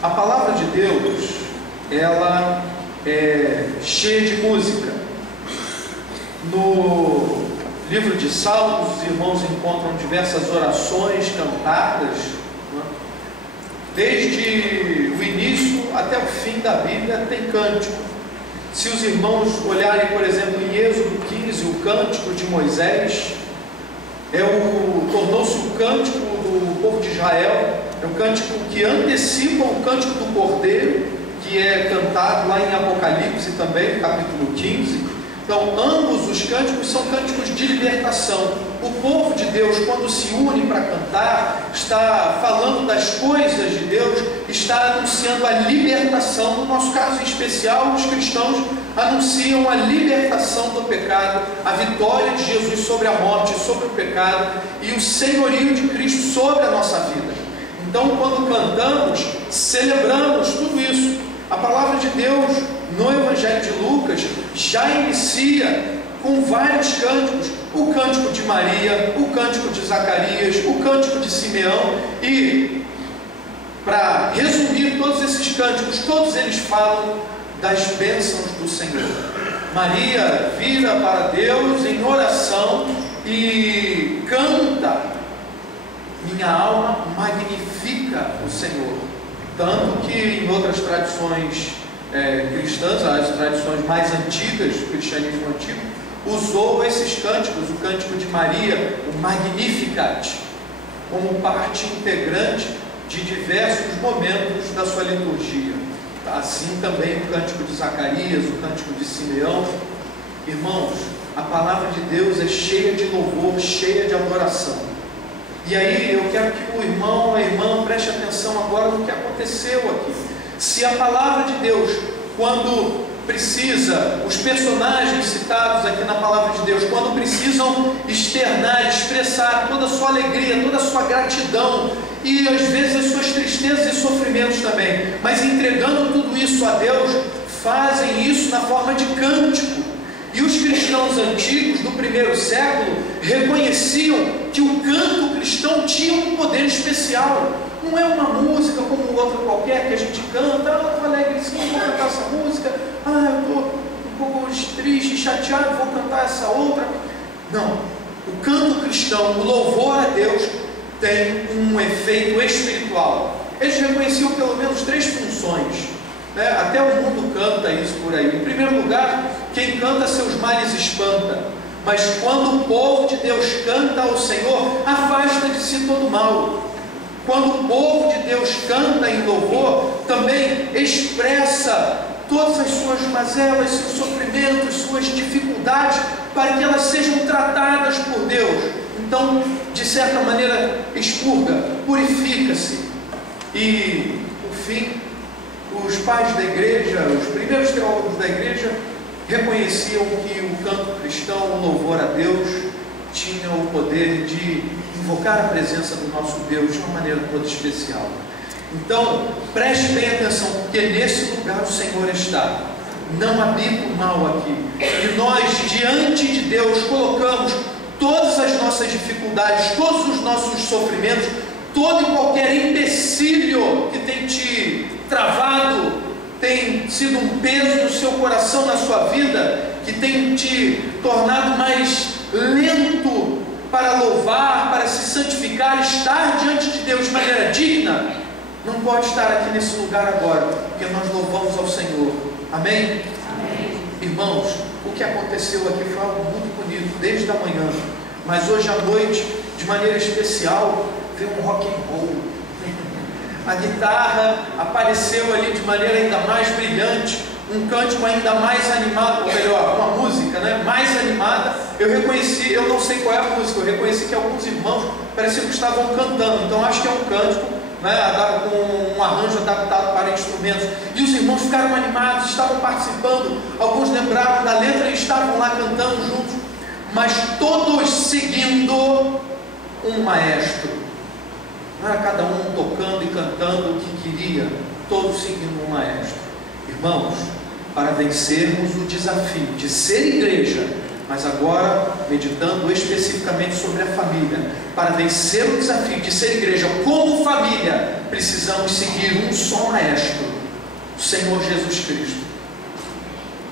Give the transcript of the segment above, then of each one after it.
A palavra de Deus, ela é cheia de música. No livro de Salmos, os irmãos encontram diversas orações cantadas, né? Desde o início até o fim da Bíblia tem cântico. Se os irmãos olharem, por exemplo, em Êxodo 15, o cântico de Moisés, tornou-se o cântico do povo de Israel, é um cântico que antecipa o cântico do Cordeiro, que é cantado lá em Apocalipse também, capítulo 15. Então, ambos os cânticos são cânticos de libertação. O povo de Deus, quando se une para cantar, está falando das coisas de Deus, está anunciando a libertação. No nosso caso em especial, os cristãos anunciam a libertação do pecado, a vitória de Jesus sobre a morte, sobre o pecado e o senhorio de Cristo sobre a nossa vida. Então, quando cantamos, celebramos tudo isso. A palavra de Deus no Evangelho de Lucas já inicia com vários cânticos: o cântico de Maria, o cântico de Zacarias, o cântico de Simeão. E para resumir todos esses cânticos, todos eles falam das bênçãos do Senhor. Maria vira para Deus em oração e canta: minha alma magnifica o Senhor. Tanto que em outras tradições cristãs, as tradições mais antigas, o cristianismo antigo, usou esses cânticos, o cântico de Maria, o Magnificat, como parte integrante de diversos momentos da sua liturgia. Assim também o cântico de Zacarias, o cântico de Simeão. Irmãos, a palavra de Deus é cheia de louvor, cheia de adoração. E aí eu quero que o irmão, a irmã, preste atenção agora no que aconteceu aqui. Se a palavra de Deus, quando precisa, os personagens citados aqui na palavra de Deus, quando precisam externar, expressar toda a sua alegria, toda a sua gratidão e às vezes as suas tristezas e sofrimentos também, mas entregando tudo isso a Deus, fazem isso na forma de cântico. E os cristãos antigos do primeiro século reconheciam que o canto cristão tinha um poder especial. Não é uma música como outra qualquer que a gente canta: eu estou alegrezinho, vou cantar essa música, eu estou um pouco triste, chateado, vou cantar essa outra. Não, o canto cristão, o louvor a Deus, tem um efeito espiritual. Eles reconheciam pelo menos 3 funções. Até o mundo canta isso por aí. Em primeiro lugar, quem canta seus males espanta, mas quando o povo de Deus canta ao Senhor, afasta de si todo mal. Quando o povo de Deus canta em louvor, também expressa todas as suas mazelas, seus sofrimentos, suas dificuldades, para que elas sejam tratadas por Deus. Então, de certa maneira, expurga, purifica-se. E, por fim, os pais da igreja, os primeiros teólogos da igreja, reconheciam que o canto cristão, o louvor a Deus, tinha o poder de invocar a presença do nosso Deus de uma maneira toda especial. Então, preste bem atenção, porque nesse lugar o Senhor está. Não habita o mal aqui. E nós, diante de Deus, colocamos todas as nossas dificuldades, todos os nossos sofrimentos, todo e qualquer empecilho que tem te travado, tem sido um peso no seu coração, na sua vida, que tem te tornado mais lento para louvar, para se santificar, estar diante de Deus de maneira digna, não pode estar aqui nesse lugar agora, porque nós louvamos ao Senhor. Amém? Amém. Irmãos, o que aconteceu aqui foi algo muito bonito desde a manhã, mas hoje à noite, de maneira especial, veio um rock and roll. A guitarra apareceu ali de maneira ainda mais brilhante, um cântico ainda mais animado, ou melhor, uma música, mais animada. Eu reconheci, eu não sei qual é a música, eu reconheci que alguns irmãos pareciam que estavam cantando, então acho que é um cântico, com um arranjo adaptado para instrumentos. E os irmãos ficaram animados, estavam participando, alguns lembravam da letra e estavam lá cantando juntos, mas todos seguindo um maestro. Não era cada um tocando e cantando o que queria, todos seguindo um maestro. Irmãos, para vencermos o desafio de ser igreja, mas agora meditando especificamente sobre a família. Para vencer o desafio de ser igreja como família, precisamos seguir um só maestro, o Senhor Jesus Cristo.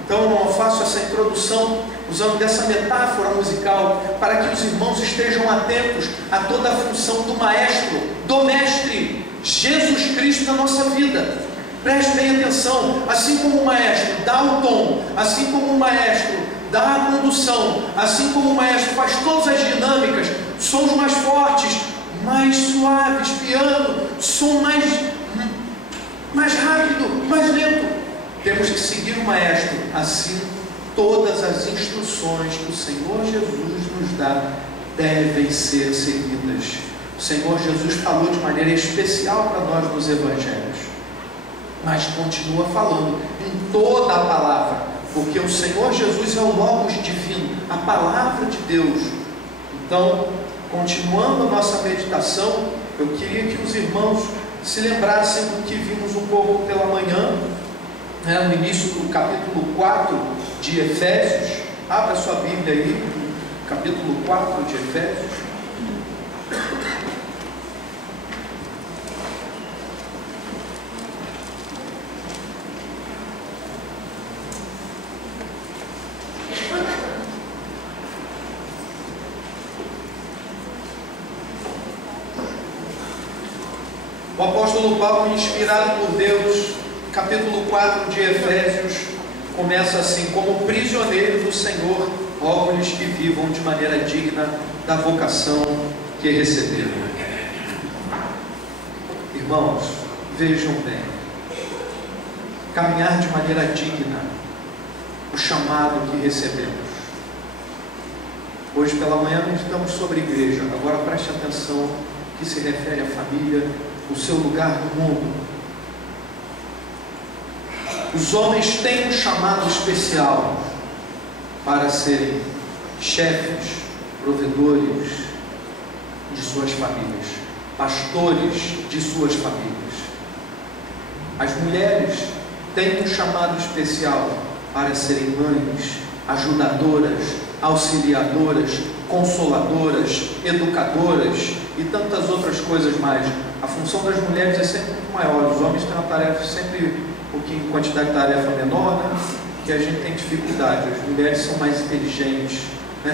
Então eu faço essa introdução usando dessa metáfora musical para que os irmãos estejam atentos a toda a função do maestro, do mestre, Jesus Cristo na nossa vida. Preste bem atenção, assim como o maestro dá o tom, assim como o maestro dá a condução, assim como o maestro faz todas as dinâmicas, sons mais fortes, mais suaves, piano, som mais rápido, mais lento. Temos que seguir o maestro, assim todas as instruções que o Senhor Jesus nos dá devem ser seguidas. O Senhor Jesus falou de maneira especial para nós nos evangelhos, mas continua falando em toda a palavra, porque o Senhor Jesus é o Logos divino, a palavra de Deus. Então, continuando a nossa meditação, eu queria que os irmãos se lembrassem do que vimos um pouco pela manhã, no início do capítulo 4 de Efésios. Abra sua Bíblia aí, capítulo 4 de Efésios. O apóstolo Paulo, inspirado por Deus, capítulo 4 de Efésios, começa assim: como prisioneiros do Senhor, rogo-lhes que vivam de maneira digna da vocação que receberam. Irmãos, vejam bem, caminhar de maneira digna, o chamado que recebemos. Hoje pela manhã meditamos sobre igreja, agora preste atenção que se refere à família, o seu lugar no mundo. Os homens têm um chamado especial para serem chefes, provedores de suas famílias, pastores de suas famílias. As mulheres têm um chamado especial para serem mães, ajudadoras, auxiliadoras, consoladoras, educadoras e tantas outras coisas mais. A função das mulheres é sempre muito maior. Os homens têm uma tarefa sempre um pouquinho, quantidade de tarefa menor, que a gente tem dificuldade. As mulheres são mais inteligentes,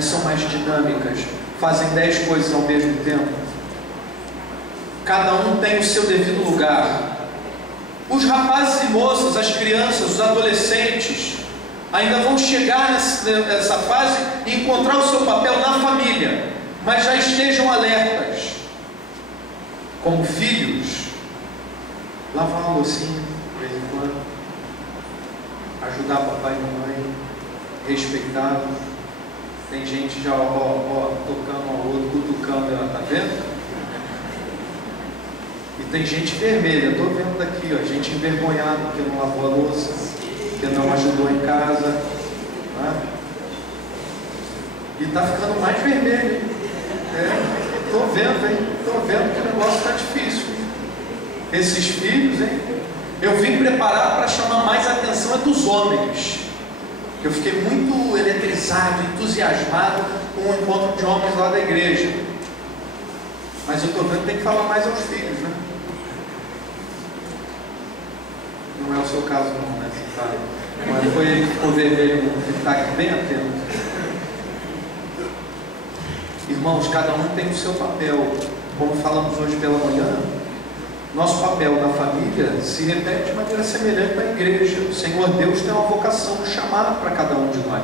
são mais dinâmicas, fazem 10 coisas ao mesmo tempo. Cada um tem o seu devido lugar. Os rapazes e moças, as crianças, os adolescentes ainda vão chegar nessa fase e encontrar o seu papel na família, mas já estejam alertas. Como filhos, lavar uma loucinha de vez em quando, ajudar papai e mamãe, respeitá-los. Tem gente já tocando ao outro, cutucando, ela, tá vendo? E tem gente vermelha, estou vendo daqui, gente envergonhada porque não lavou a louça, porque não ajudou em casa, e está ficando mais vermelho. Estou vendo, hein? Estou vendo que o negócio está difícil. Esses filhos, hein? Eu vim preparado para chamar mais a atenção dos homens. Eu fiquei muito eletrizado, entusiasmado com o encontro de homens lá da igreja. Mas eu estou vendo que tem que falar mais aos filhos, né? Não é o seu caso não, né? Mas foi ele que ficou vermelho, ele está aqui bem atento. Irmãos, cada um tem o seu papel. Como falamos hoje pela manhã, nosso papel na família se repete de maneira semelhante à igreja. O Senhor Deus tem uma vocação, um chamado para cada um de nós.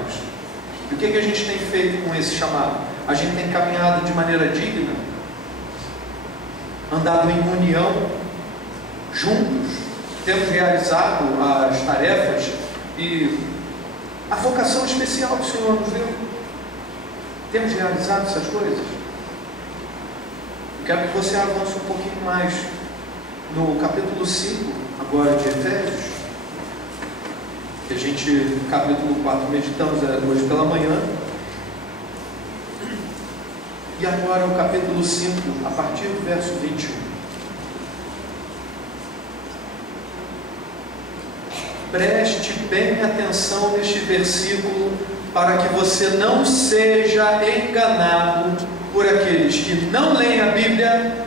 E o que a gente tem feito com esse chamado? A gente tem caminhado de maneira digna, andado em união, juntos, temos realizado as tarefas e a vocação especial que o Senhor nos deu. Temos realizado essas coisas? Eu quero que você avance um pouquinho mais no capítulo 5, agora de Efésios, que a gente, no capítulo 4, meditamos hoje pela manhã, e agora o capítulo 5, a partir do verso 21. Preste bem atenção neste versículo para que você não seja enganado por aqueles que não leem a Bíblia,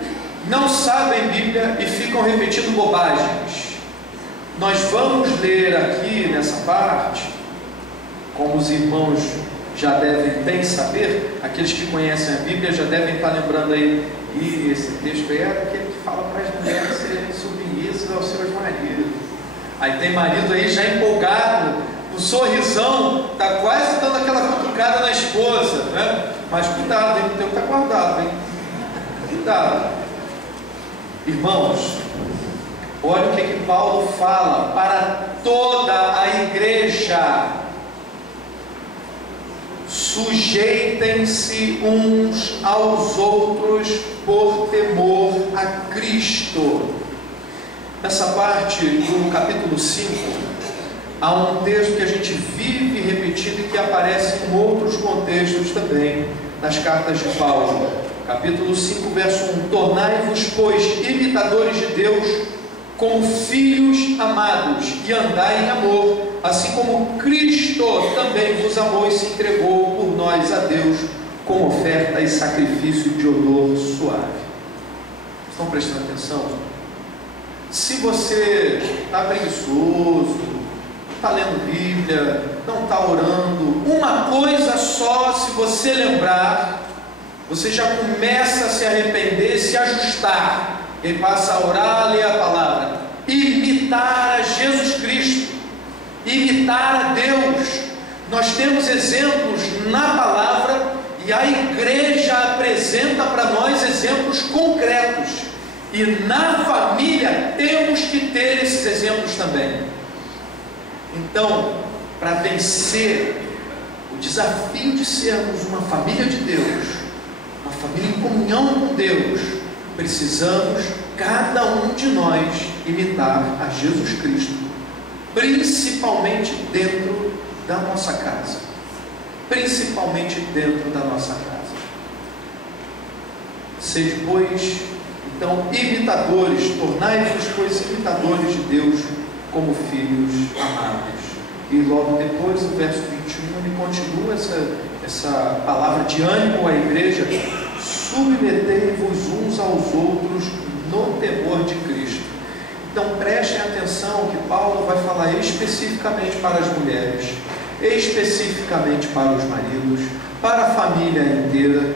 não sabem Bíblia e ficam repetindo bobagens. Nós vamos ler aqui nessa parte, como os irmãos já devem bem saber, aqueles que conhecem a Bíblia já devem estar lembrando aí, e esse texto é aquele que fala para as mulheres serem submissas aos seus maridos. Aí tem marido aí já empolgado, o sorrisão, está quase dando aquela cutucada na esposa, né? Mas cuidado, o teu está guardado, hein? Cuidado. Irmãos, olha o que Paulo fala para toda a igreja: sujeitem-se uns aos outros por temor a Cristo. Nessa parte do capítulo 5, há um texto que a gente vive repetindo e que aparece em outros contextos também, nas cartas de Paulo. Capítulo 5, verso 1: tornai-vos, pois, imitadores de Deus, como filhos amados, e andai em amor, assim como Cristo também vos amou e se entregou por nós a Deus, como oferta e sacrifício de odor suave. Estão prestando atenção? Se você está preguiçoso, está lendo Bíblia, não está orando, uma coisa só, se você lembrar, você já começa a se arrepender, se ajustar, e passa a orar, a ler a palavra, imitar a Jesus Cristo, imitar a Deus. Nós temos exemplos na palavra e a igreja apresenta para nós exemplos concretos, e na família temos que ter esses exemplos também. Então, para vencer o desafio de sermos uma família de Deus, uma família em comunhão com Deus, precisamos, cada um de nós, imitar a Jesus Cristo, principalmente dentro da nossa casa. Principalmente dentro da nossa casa. Sede, pois, então, imitadores, tornai-vos, pois, imitadores de Deus, como filhos amados. E logo depois, no verso 21, ele continua essa palavra de ânimo à igreja: submetei-vos uns aos outros no temor de Cristo. Então prestem atenção que Paulo vai falar especificamente para as mulheres, especificamente para os maridos, para a família inteira,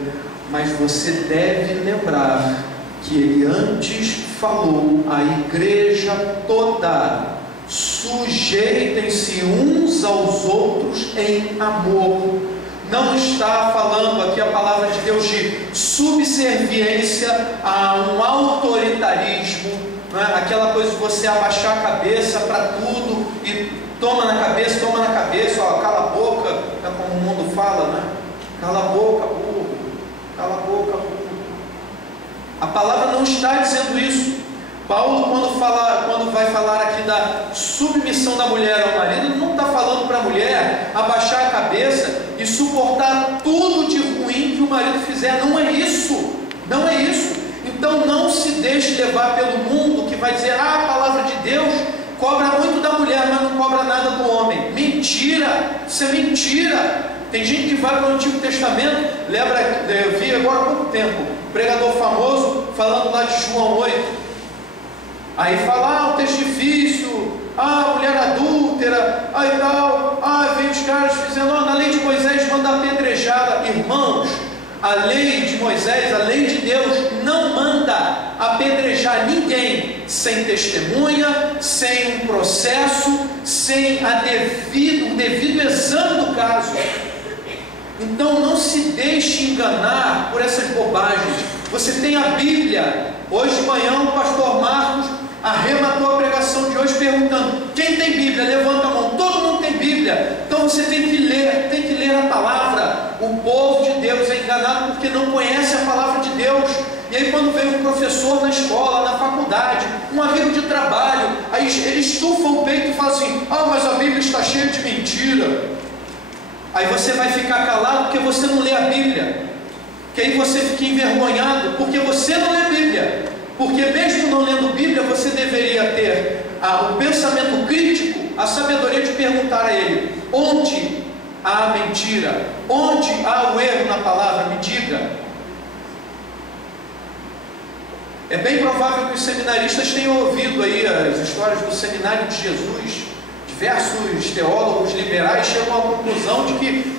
mas você deve lembrar que ele antes falou à igreja toda: sujeitem-se uns aos outros em amor. Não está falando aqui a palavra de Deus de subserviência a um autoritarismo, não é? Aquela coisa de você abaixar a cabeça para tudo e toma na cabeça, ó, cala a boca, é como o mundo fala, né? Cala a boca, burro, cala a boca, burro. A palavra não está dizendo isso. Paulo, quando vai falar aqui da submissão da mulher ao marido, ele não está falando para a mulher abaixar a cabeça e suportar tudo de ruim que o marido fizer. Não é isso, não é isso. Então não se deixe levar pelo mundo que vai dizer: a palavra de Deus cobra muito da mulher, mas não cobra nada do homem. Mentira, isso é mentira. Tem gente que vai para o Antigo Testamento, lembra, eu vi agora há pouco tempo, um pregador famoso falando lá de João 8. Aí fala: um texto difícil, mulher adúltera, e tal, vem os caras dizendo: na lei de Moisés manda apedrejá-la. Irmãos, a lei de Moisés, a lei de Deus, não manda apedrejar ninguém sem testemunha, sem um processo, sem o devido exame do caso. Então não se deixe enganar por essas bobagens. Você tem a Bíblia. Hoje de manhã o pastor Marcos arrematou a pregação de hoje perguntando: quem tem Bíblia? Levanta a mão. Todo mundo tem Bíblia. Então você tem que ler a palavra. O povo de Deus é enganado porque não conhece a palavra de Deus. E aí quando vem um professor na escola, na faculdade, um amigo de trabalho, aí ele estufa o peito e fala assim: mas a Bíblia está cheia de mentira. Aí você vai ficar calado porque você não lê a Bíblia. Que aí você fica envergonhado porque você não lê a Bíblia. Porque mesmo não lendo Bíblia, você deveria ter o pensamento crítico, a sabedoria de perguntar a ele: onde há mentira? Onde há o erro na palavra? Me diga. É bem provável que os seminaristas tenham ouvido aí as histórias do seminário de Jesus. Diversos teólogos liberais chegam à conclusão de que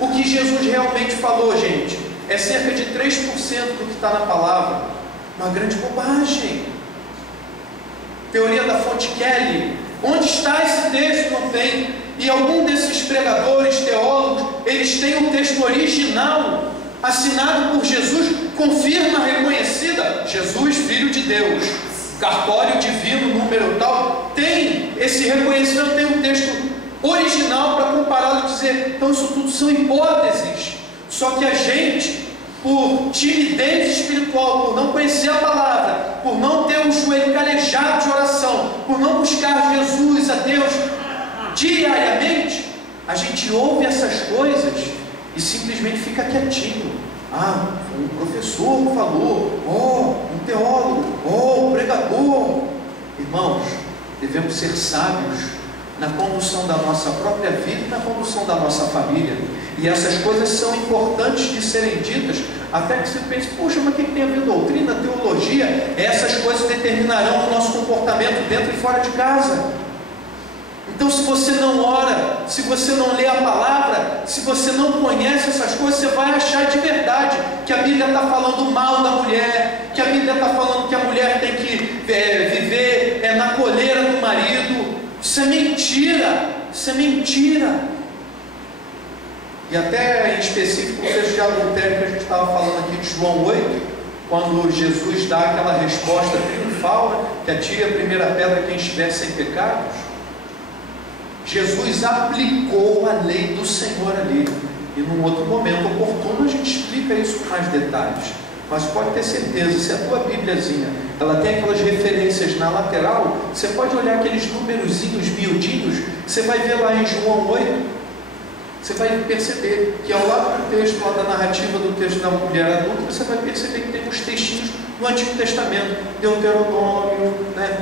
o que Jesus realmente falou, gente, é cerca de 3% do que está na palavra. Uma grande bobagem. Teoria da fonte Kelly. Onde está esse texto? Não tem. E algum desses pregadores, teólogos, eles têm o texto original, assinado por Jesus, com firma reconhecida, Jesus, Filho de Deus, cartório divino, número tal, tem esse reconhecimento, tem um texto original para compará-lo e dizer, então isso tudo são hipóteses, só que a gente, por timidez espiritual, por não conhecer a palavra, por não ter um joelho calejado de oração, por não buscar Jesus, a Deus, diariamente, a gente ouve essas coisas e simplesmente fica quietinho. Um professor falou, um teólogo, um pregador. Irmãos, devemos ser sábios na condução da nossa própria vida e na condução da nossa família. E essas coisas são importantes de serem ditas, até que você pense, poxa, mas o que tem a ver doutrina, teologia? Essas coisas determinarão o nosso comportamento dentro e fora de casa. Então, se você não ora, se você não lê a palavra, se você não conhece essas coisas, você vai achar de verdade que a Bíblia está falando mal da mulher, que a Bíblia está falando que a mulher tem que viver na coleira do marido. Isso é mentira, isso é mentira. E até em específico o texto de adultério que a gente estava falando aqui de João 8, quando Jesus dá aquela resposta triunfal, que atire a primeira pedra quem estiver sem pecados. Jesus aplicou a lei do Senhor ali, e num outro momento oportuno a gente explica isso com mais detalhes, mas pode ter certeza, se a tua Bíbliazinha ela tem aquelas referências na lateral, você pode olhar aqueles númerozinhos miudinhos, você vai ver lá em João 8, você vai perceber que ao lado do texto, lá da narrativa do texto da mulher adulta, você vai perceber que tem uns textinhos no Antigo Testamento, Deuteronômio,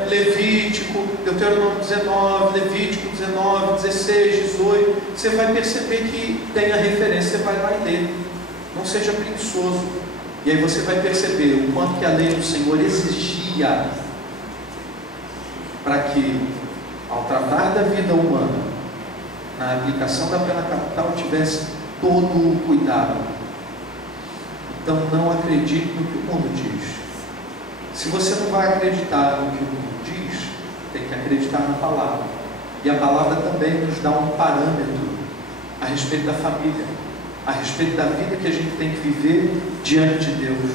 Levítico, Deuteronômio 19, Levítico 19, 16, 18, você vai perceber que tem a referência, você vai lá e lê, não seja preguiçoso, e aí você vai perceber o quanto que a lei do Senhor exigia para que, ao tratar da vida humana, na aplicação da pena capital, tivesse todo o cuidado. Então não acredite no que o mundo diz. Se você não vai acreditar no que o mundo diz, tem que acreditar na palavra. E a palavra também nos dá um parâmetro a respeito da família, a respeito da vida que a gente tem que viver diante de Deus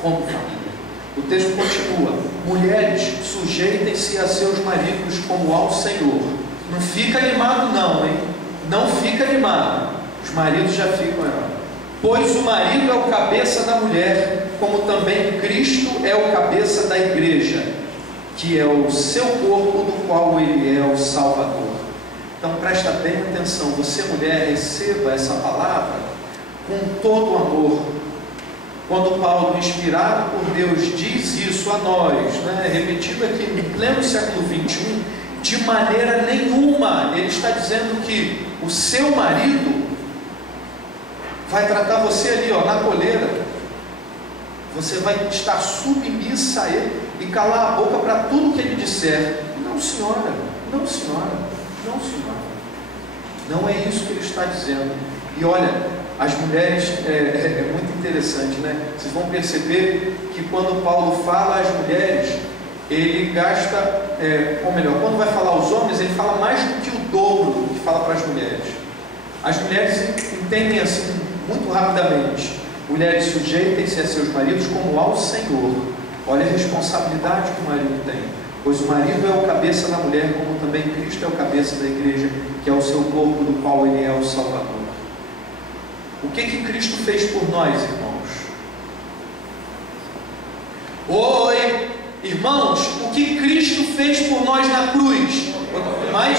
como família. O texto continua: mulheres, sujeitem-se a seus maridos como ao Senhor. Não fica animado não, hein? Não fica animado. Os maridos já ficam, pois o marido é o cabeça da mulher, como também Cristo é o cabeça da igreja, que é o seu corpo, do qual ele é o Salvador. Então presta bem atenção, você mulher, receba essa palavra com todo o amor. Quando Paulo, inspirado por Deus, diz isso a nós, repetido aqui em pleno século 21, de maneira nenhuma ele está dizendo que o seu marido vai tratar você ali, na coleira, você vai estar submissa a ele e calar a boca para tudo que ele disser. Não, senhora, não, senhora, não, senhora, não é isso que ele está dizendo. E olha, as mulheres, é muito interessante, vocês vão perceber que quando Paulo fala às mulheres, ele gasta, ou melhor, quando vai falar aos homens, ele fala mais do que o dobro do que fala para as mulheres. As mulheres entendem assim muito rapidamente: mulheres, sujeitem-se a seus maridos como ao Senhor. Olha a responsabilidade que o marido tem, pois o marido é o cabeça da mulher, como também Cristo é o cabeça da igreja, que é o seu corpo, do qual ele é o Salvador. O que Cristo fez por nós, irmãos? Oi! Irmãos, o que Cristo fez por nós na cruz? Mas,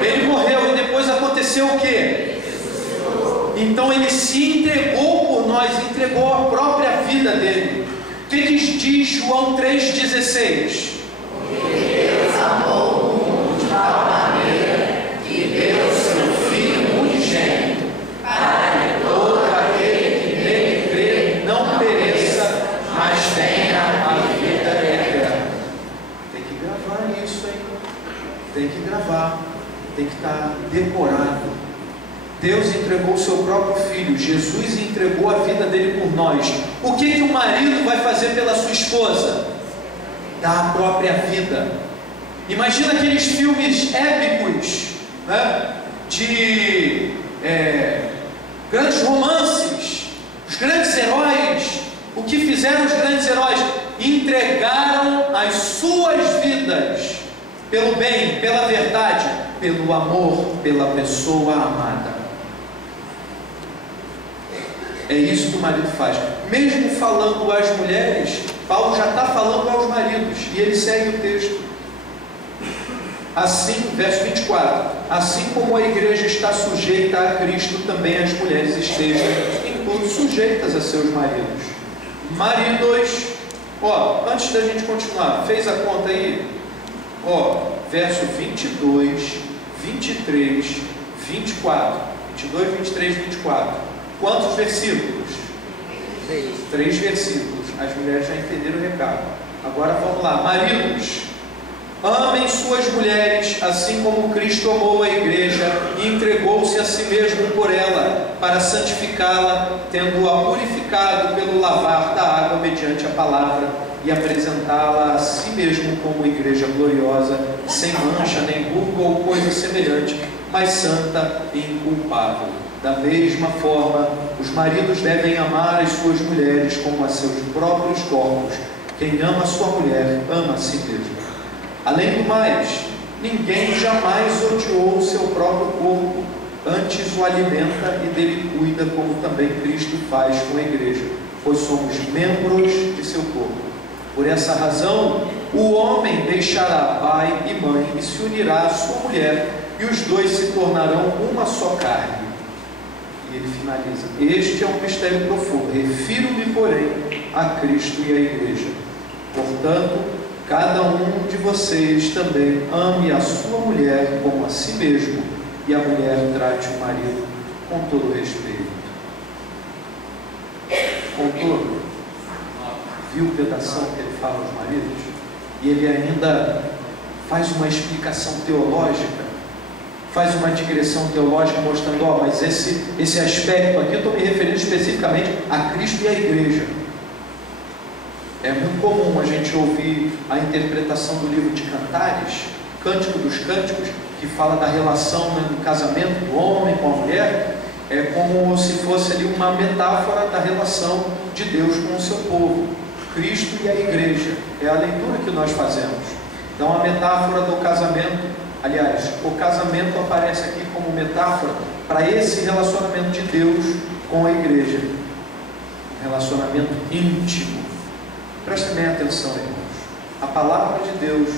ele morreu e depois aconteceu o quê? Então ele se entregou por nós, entregou a própria vida dele. O que diz João 3,16? Porque Deus amou o mundo de tal maneira que gravar, tem que estar decorado. Deus entregou o seu próprio Filho, Jesus entregou a vida dele por nós. O que o marido vai fazer pela sua esposa? Dar a própria vida. Imagina aqueles filmes épicos, né? De grandes romances, os grandes heróis. O que fizeram os grandes heróis? Entregaram as suas vidas pelo bem, pela verdade, pelo amor, pela pessoa amada. É isso que o marido faz. Mesmo falando às mulheres, Paulo já está falando aos maridos, e ele segue o texto. Assim, verso 24: assim como a igreja está sujeita a Cristo, também as mulheres estejam em tudo sujeitas a seus maridos. Maridos, antes da gente continuar, fez a conta aí? Verso 22, 23, 24. 22, 23, 24. Quantos versículos? 3 versículos. As mulheres já entenderam o recado. Agora vamos lá. Maridos, amem suas mulheres, assim como Cristo amou a igreja e entregou-se a si mesmo por ela, para santificá-la, tendo-a purificado pelo lavar da água mediante a palavra, e apresentá-la a si mesmo como igreja gloriosa, sem mancha, nem ruga ou coisa semelhante, mas santa e inculpável. Da mesma forma, os maridos devem amar as suas mulheres como a seus próprios corpos. Quem ama a sua mulher, ama a si mesmo. Além do mais, ninguém jamais odiou o seu próprio corpo, antes o alimenta e dele cuida, como também Cristo faz com a igreja, pois somos membros de seu corpo. Por essa razão, o homem deixará pai e mãe e se unirá à sua mulher, e os dois se tornarão uma só carne. E ele finaliza: este é um mistério profundo, refiro-me, porém, a Cristo e à igreja. Portanto, cada um de vocês também ame a sua mulher como a si mesmo, e a mulher trate o marido com todo respeito. Contou? Viu o pedação que ele fala aos maridos? E ele ainda faz uma explicação teológica, faz uma digressão teológica mostrando, mas esse aspecto aqui, eu estou me referindo especificamente a Cristo e à igreja. É muito comum a gente ouvir a interpretação do livro de Cantares, Cântico dos Cânticos, que fala da relação, do casamento do homem com a mulher, é como se fosse ali uma metáfora da relação de Deus com o seu povo, Cristo e a igreja. É a leitura que nós fazemos. Então a metáfora do casamento, aliás, o casamento aparece aqui como metáfora para esse relacionamento de Deus com a igreja, um relacionamento íntimo. Prestem bem atenção, irmãos. A palavra de Deus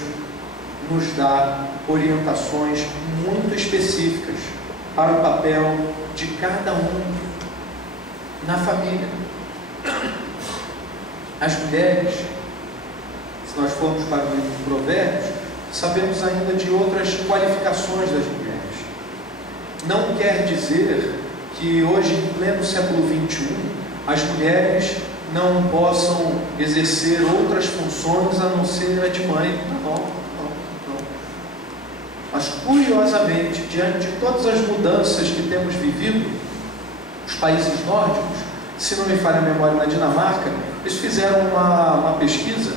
nos dá orientações muito específicas para o papel de cada um na família. As mulheres, se nós formos para o livro de Provérbios, sabemos ainda de outras qualificações das mulheres. Não quer dizer que hoje, em pleno século XXI, as mulheres não possam exercer outras funções a não ser a de mãe. Não. Mas, curiosamente, diante de todas as mudanças que temos vivido, os países nórdicos, se não me falha a memória, na Dinamarca, eles fizeram uma pesquisa,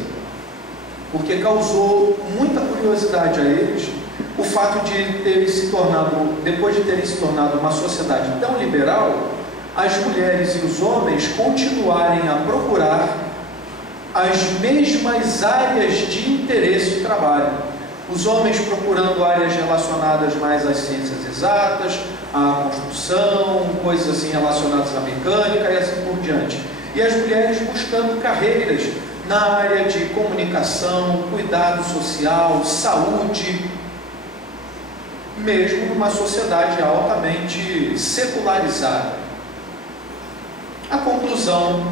porque causou muita curiosidade a eles o fato de terem se tornado, depois de terem se tornado uma sociedade tão liberal, as mulheres e os homens continuarem a procurar as mesmas áreas de interesse e trabalho. Os homens procurando áreas relacionadas mais às ciências exatas, à construção, coisas assim relacionadas à mecânica e assim por diante. E as mulheres buscando carreiras na área de comunicação, cuidado social, saúde, mesmo numa sociedade altamente secularizada. A conclusão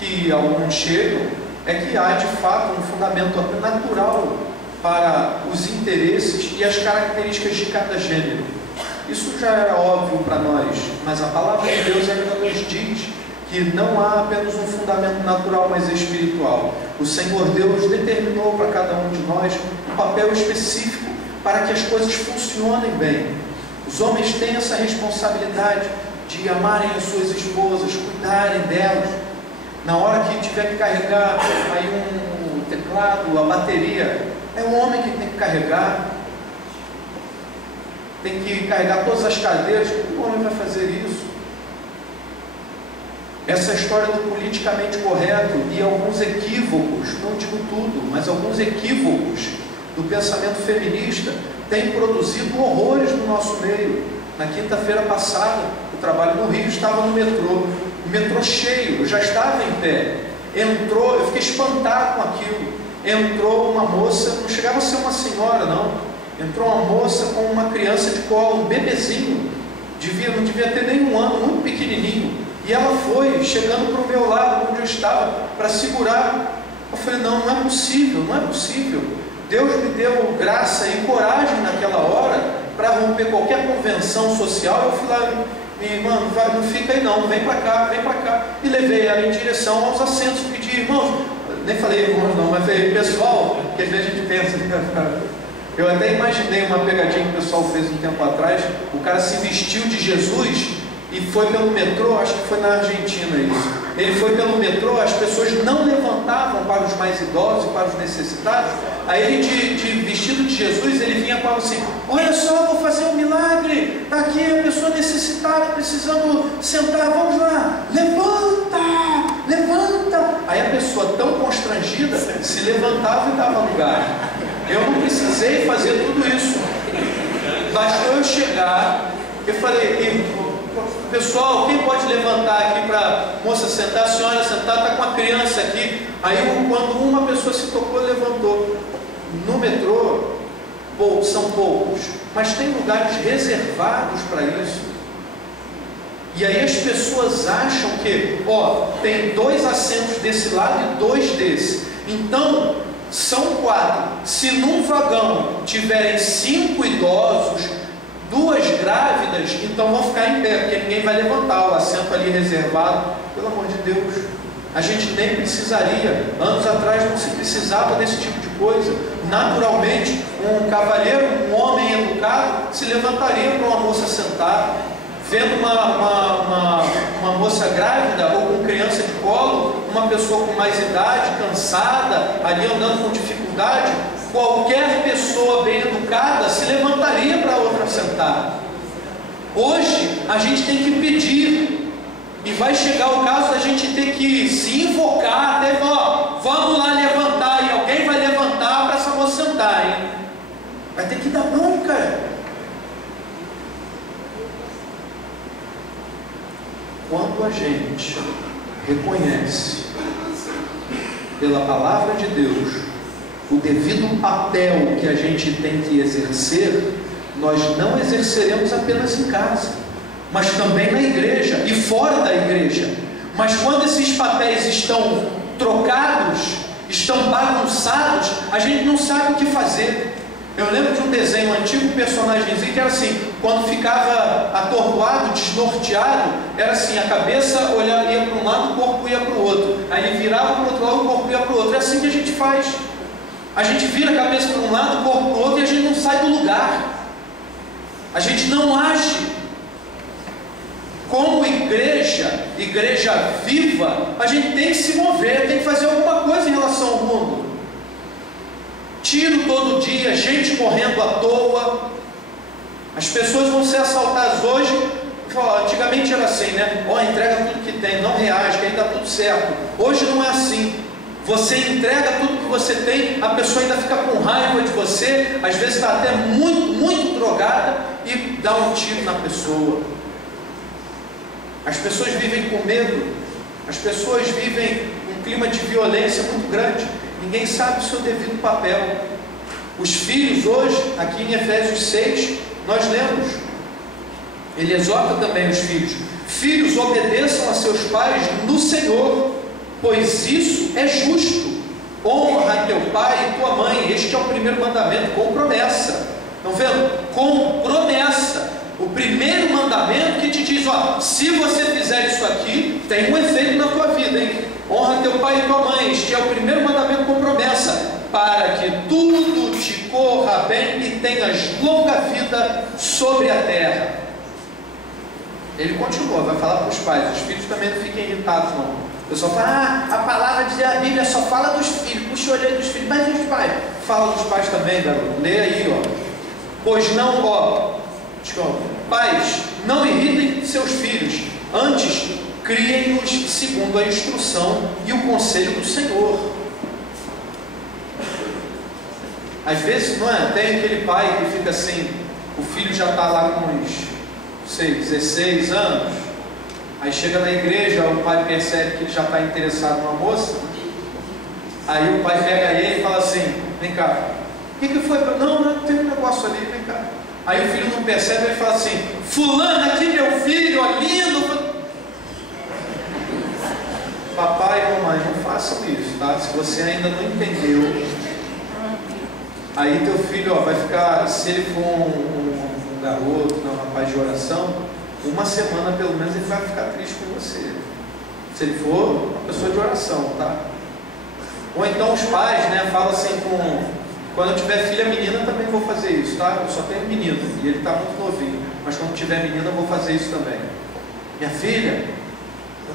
que alguns chegam é que há de fato um fundamento natural para os interesses e as características de cada gênero. Isso já era óbvio para nós, mas a palavra de Deus ainda nos diz que não há apenas um fundamento natural, mas espiritual. O Senhor Deus determinou para cada um de nós um papel específico para que as coisas funcionem bem. Os homens têm essa responsabilidade de amarem as suas esposas, cuidarem delas. Na hora que tiver que carregar aí um teclado, a bateria, é o homem que tem que carregar. Tem que carregar todas as cadeiras. O homem vai fazer isso. Essa história do politicamente correto e alguns equívocos, não digo tudo, mas alguns equívocos do pensamento feminista têm produzido horrores no nosso meio. Na quinta-feira passada, eu trabalho no Rio, estava no metrô, o metrô cheio, eu já estava em pé, entrou, eu fiquei espantado com aquilo, entrou uma moça, não chegava a ser uma senhora não, entrou uma moça com uma criança de colo, um bebezinho, não devia ter nem 1 ano, muito pequenininho, e ela foi chegando para o meu lado, onde eu estava, para segurar. Eu falei, não é possível, não é possível. Deus me deu graça e coragem naquela hora para romper qualquer convenção social. Eu fui lá, minha irmã, não fica aí não, vem para cá. E levei ela em direção aos assentos, pedi, irmãos, nem falei irmãos não, mas falei, pessoal, que às vezes a gente pensa, eu até imaginei uma pegadinha que o pessoal fez um tempo atrás, o cara se vestiu de Jesus e foi pelo metrô, acho que foi na Argentina isso. Ele foi pelo metrô, as pessoas não levantavam para os mais idosos e para os necessitados. Aí ele, de vestido de Jesus, ele vinha para assim, olha só, vou fazer um milagre, está aqui a pessoa necessitada, precisando sentar, vamos lá, levanta. Aí a pessoa tão constrangida, se levantava e dava lugar. Eu não precisei fazer tudo isso, bastou eu chegar, eu falei, pessoal, quem pode levantar aqui para a moça sentar? A senhora sentar, está com a criança aqui. Aí quando uma pessoa se tocou, levantou. No metrô, são poucos, mas tem lugares reservados para isso. E aí as pessoas acham que, tem 2 assentos desse lado e 2 desse. Então, são 4. Se num vagão tiverem 5 idosos, 2 grávidas, então vão ficar em pé, porque ninguém vai levantar o assento ali reservado. Pelo amor de Deus, a gente nem precisaria, anos atrás não se precisava desse tipo de coisa. Naturalmente, um cavalheiro, um homem educado, se levantaria para uma moça sentar. Vendo uma moça grávida ou com criança de colo, uma pessoa com mais idade, cansada, ali andando com dificuldade, qualquer pessoa bem educada se levantaria para a outra sentar. Hoje a gente tem que pedir, e vai chegar o caso da gente ter que se invocar, até vamos lá levantar, e alguém vai levantar para essa moça sentar, hein? Vai ter que dar bronca. Quando a gente reconhece pela palavra de Deus o devido papel que a gente tem que exercer, nós não exerceremos apenas em casa, mas também na igreja e fora da igreja. Mas quando esses papéis estão trocados, estão bagunçados, a gente não sabe o que fazer. Eu lembro de um desenho antigo, um personagemzinho que era assim, quando ficava atordoado, desnorteado, era assim, a cabeça ia para um lado, o corpo ia para o outro. Aí ele virava para o outro lado, o corpo ia para o outro. É assim que a gente faz. A gente vira a cabeça para um lado, o corpo para o outro, e a gente não sai do lugar. A gente não age. Como igreja viva, a gente tem que se mover, tem que fazer alguma coisa em relação ao mundo. Tiro todo dia, gente morrendo à toa. As pessoas vão ser assaltadas hoje. Antigamente era assim, né? Entrega tudo que tem, não reage, que aí está tudo certo. Hoje não é assim. Você entrega tudo que você tem, a pessoa ainda fica com raiva de você, às vezes está até muito, muito drogada e dá um tiro na pessoa. As pessoas vivem com medo, as pessoas vivem um clima de violência muito grande. Ninguém sabe o seu devido papel. Os filhos hoje, aqui em Efésios 6, nós lemos, ele exorta também os filhos: filhos, obedeçam a seus pais no Senhor, pois isso é justo. Honra teu pai e tua mãe. Este é o primeiro mandamento, com promessa. Estão vendo? Com promessa. O primeiro mandamento que te diz, se você fizer isso aqui, tem um efeito na tua vida, hein? Honra teu pai e tua mãe. Este é o primeiro mandamento com promessa, para que tudo te corra ora bem e tenhas longa vida sobre a terra. Ele continua, vai falar para os pais. Os filhos também não fiquem irritados, não. O pessoal fala, a palavra de a Bíblia só fala dos filhos. Puxa o olho dos filhos, mas e os pais? Fala dos pais também, garoto. Lê aí, ó. Pois não, pais, não irritem seus filhos, antes criem-nos segundo a instrução e o conselho do Senhor. Às vezes, não é? Tem aquele pai que fica assim, o filho já está lá com uns, sei, 16 anos, aí chega na igreja, o pai percebe que ele já está interessado numa moça, aí o pai pega ele e fala assim, vem cá, o que foi? Não, tem um negócio ali, vem cá. Aí o filho não percebe, ele fala assim, fulano, aqui meu filho, ó, lindo. Papai e mamãe, não façam isso, tá? Se você ainda não entendeu, aí teu filho, ó, vai ficar, se ele for um garoto, um rapaz de oração, uma semana pelo menos ele vai ficar triste com você. Se ele for uma pessoa de oração, tá? Ou então os pais, né, falam assim quando eu tiver filha menina também vou fazer isso, tá? Eu só tenho menino e ele está muito novinho, mas quando tiver menina eu vou fazer isso também. Minha filha,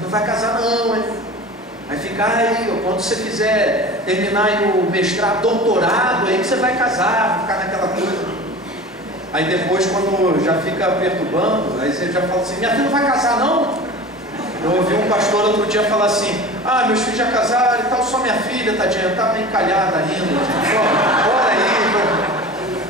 não vai casar não, hein? Vai ficar aí, ó, quando você fizer terminar aí o mestrado, doutorado, aí que você vai casar, vai ficar naquela coisa. Aí depois, quando já fica perturbando, aí você já fala assim, minha filha não vai casar não? Eu ouvi um pastor outro dia falar assim, meus filhos já casaram e tal, só minha filha, tadinha, tá meio encalhada ainda. Bora aí,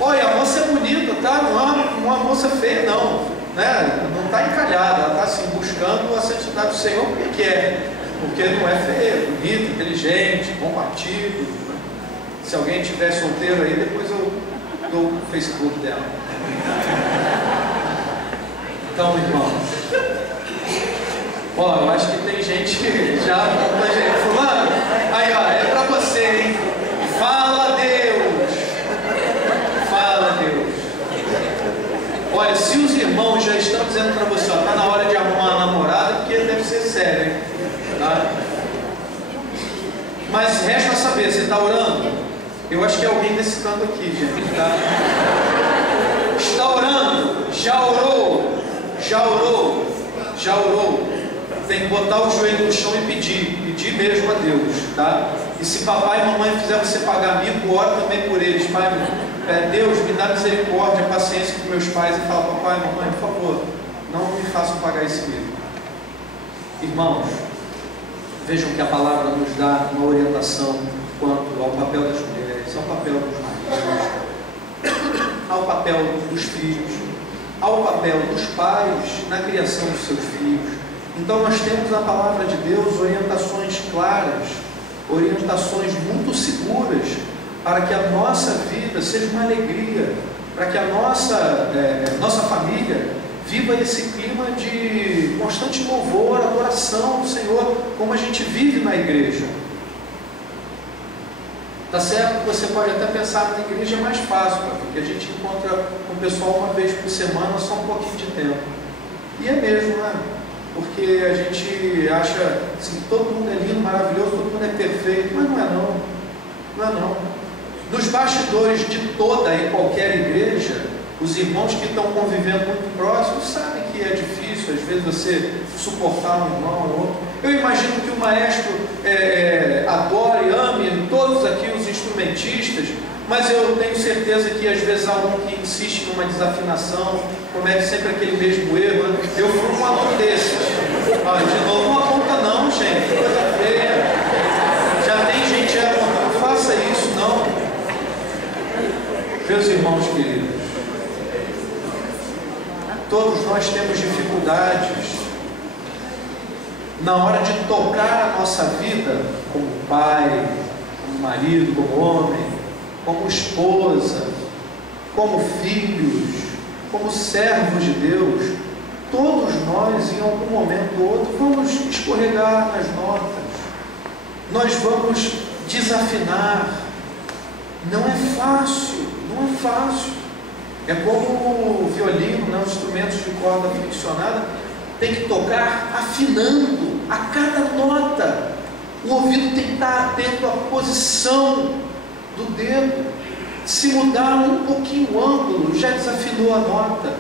olha, a moça é bonita, tá? Não é uma moça feia não, né? Não está encalhada, ela está assim, buscando a santidade do Senhor, porque quer. Porque não é feio, bonito, inteligente, bom partido. Se alguém estiver solteiro aí, depois eu dou o Facebook dela. Então, irmãos, ó, eu acho que tem gente já, fulano, aí ó, é para você, hein? Fala Deus, fala Deus. Olha, se os irmãos já estão dizendo para você, ó, tá na hora de arrumar uma namorada, porque deve ser sério, hein? Tá? Mas resta saber, você está orando? Eu acho que é alguém desse canto aqui, gente, tá? Está orando? Já orou? Já orou? Já orou? Tem que botar o joelho no chão e pedir mesmo a Deus, tá? E se papai e mamãe fizer você pagar mico, ora também por eles, pai, Deus, me dá misericórdia, paciência com meus pais, e fala, papai e mamãe, por favor, não me façam pagar esse mico. Irmãos, vejam que a palavra nos dá uma orientação quanto ao papel das mulheres, ao papel dos maridos, ao papel dos filhos, ao papel dos pais na criação dos seus filhos. Então nós temos na palavra de Deus orientações claras, orientações muito seguras, para que a nossa vida seja uma alegria, para que a nossa família viva esse clima de constante louvor, adoração ao Senhor, como a gente vive na igreja. Tá certo que você pode até pensar na igreja é mais fácil, porque a gente encontra o pessoal uma vez por semana, só um pouquinho de tempo. E é mesmo, né? Porque a gente acha assim, que todo mundo é lindo, maravilhoso, todo mundo é perfeito, mas não é não. Não é não. Nos bastidores de toda e qualquer igreja, os irmãos que estão convivendo muito próximos sabem que é difícil, às vezes, você suportar um irmão ou outro. Eu imagino que o maestro adore, ame todos aqui os instrumentistas, mas eu tenho certeza que às vezes há um que insiste numa desafinação, comete sempre aquele mesmo erro. Eu fui um aluno desse. De novo, não aponta não, gente, que coisa feia. Já tem gente apontando, não faça isso não. Meus irmãos queridos, todos nós temos dificuldades na hora de tocar a nossa vida como pai, como marido, como homem, como esposa, como filhos, como servos de Deus. Todos nós, em algum momento ou outro, vamos escorregar nas notas, nós vamos desafinar. Não é fácil, não é fácil. É como o violino, né, os instrumentos de corda friccionada, tem que tocar afinando a cada nota. O ouvido tem que estar atento à posição do dedo. Se mudar um pouquinho o ângulo, já desafinou a nota.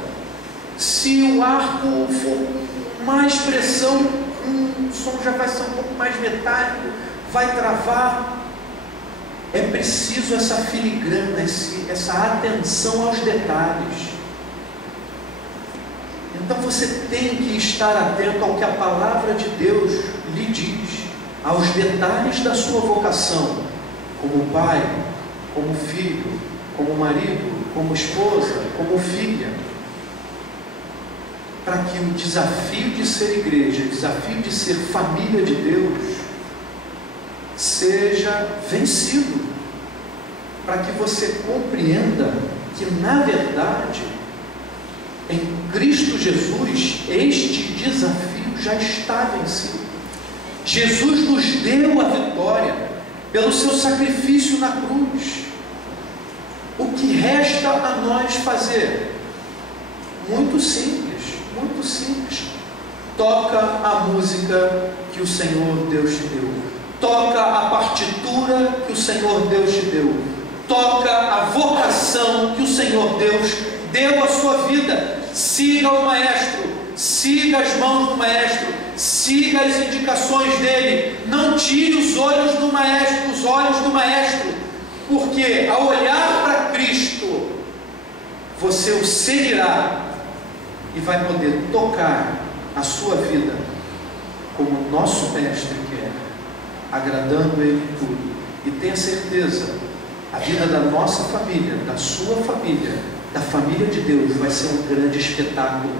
Se o arco for mais pressão, o som já vai ser um pouco mais metálico, vai travar. É preciso essa filigrana, essa atenção aos detalhes. Então você tem que estar atento ao que a palavra de Deus lhe diz, aos detalhes da sua vocação, como pai, como filho, como marido, como esposa, como filha, para que o desafio de ser igreja, o desafio de ser família de Deus, seja vencido, para que você compreenda que, na verdade, em Cristo Jesus, este desafio já está vencido. Jesus nos deu a vitória pelo seu sacrifício na cruz. O que resta a nós fazer? Muito simples, muito simples. Toca a música que o Senhor Deus te deu. Toca a partitura que o Senhor Deus te deu. Toca a vocação que o Senhor Deus deu à sua vida. Siga o Maestro, siga as mãos do Maestro, siga as indicações dele. Não tire os olhos do Maestro, porque ao olhar para Cristo, você o seguirá e vai poder tocar a sua vida como o nosso Mestre quer, agradando Ele em tudo. E tenha certeza, a vida da nossa família, da sua família, da família de Deus, vai ser um grande espetáculo.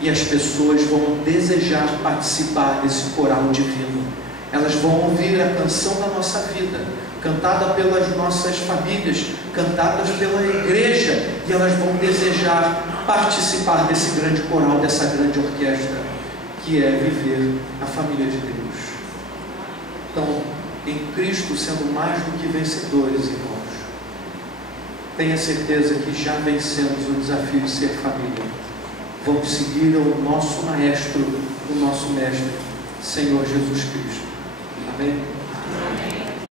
E as pessoas vão desejar participar desse coral divino. Elas vão ouvir a canção da nossa vida, cantada pelas nossas famílias, cantadas pela igreja, e elas vão desejar participar desse grande coral, dessa grande orquestra, que é viver a família de Deus. Então, em Cristo, sendo mais do que vencedores, irmãos, tenha certeza que já vencemos o desafio de ser família. Vamos seguir o nosso Maestro, o nosso Mestre, Senhor Jesus Cristo. Amém? Amém.